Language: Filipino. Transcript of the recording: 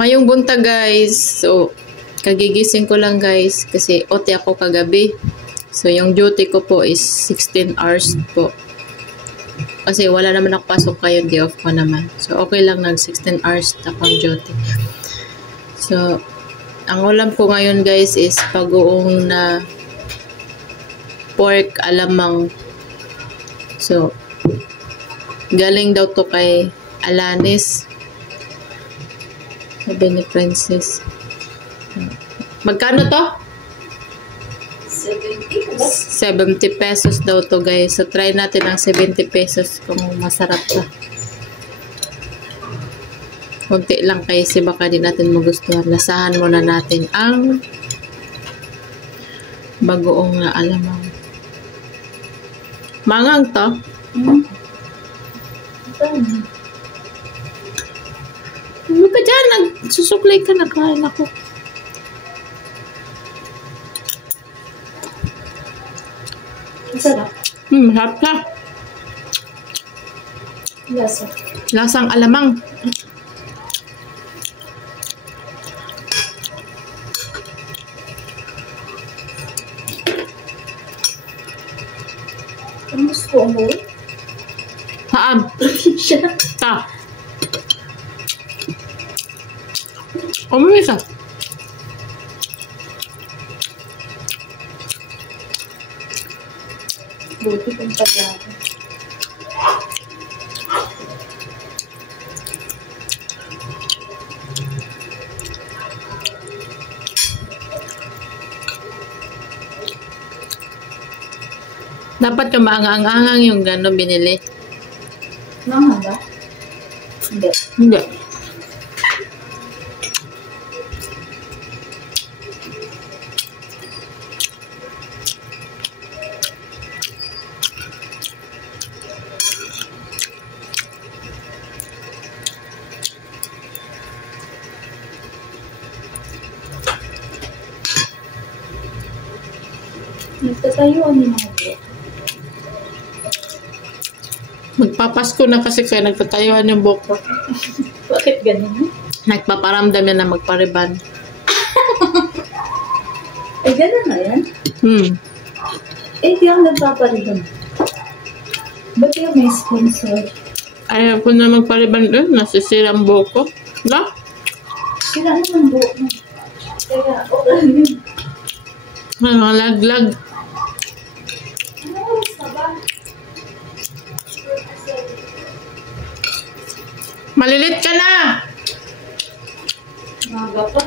Mayong buntag guys. So, kagigising ko lang guys kasi OT ako kagabi. So, yung duty ko po is 16 hours po. Kasi wala naman ako pasok kayo, day off ko naman. So, okay lang nag 16 hours akong duty. So, ang ulam ko ngayon guys is pag-uong na pork alamang. So, galing daw to kay Alanis. Sabi ni Princess. Magkano to? 70 pesos daw to guys. So try natin ang 70 pesos kung masarap to. Kunti lang kasi baka di natin magustuhan. Lasahan muna natin ang bagoong na alamang. Mangang to? Ano ka dyan? Nagsusuklay ka na. Kain ako. Masarap. Masarap ka. Lasa. Lasang alamang. Ang gusto mo? Saan? Siya. Ta. Umisa. Buti kong paglato. Dapat yung maangang-angang yung gano'n binili. Mama ba? Hindi. Hindi. Nagtatayuan ni mga buwan. Magpapasko na kasi kaya nagtatayuan yung buhok ko. Bakit ganun? Nagpaparamdam yan na magpariban. Eh, ganun na yan? Eh, di ako nagpapariban. Ba't yung may sponsor? Ayaw ko na magpariban doon. Nasisira ang buhok ko. Na? Sila naman buhok mo. Kaya, okay yun. Mga laglag. Ano oras na ba? Malilit ka na! Maga pa.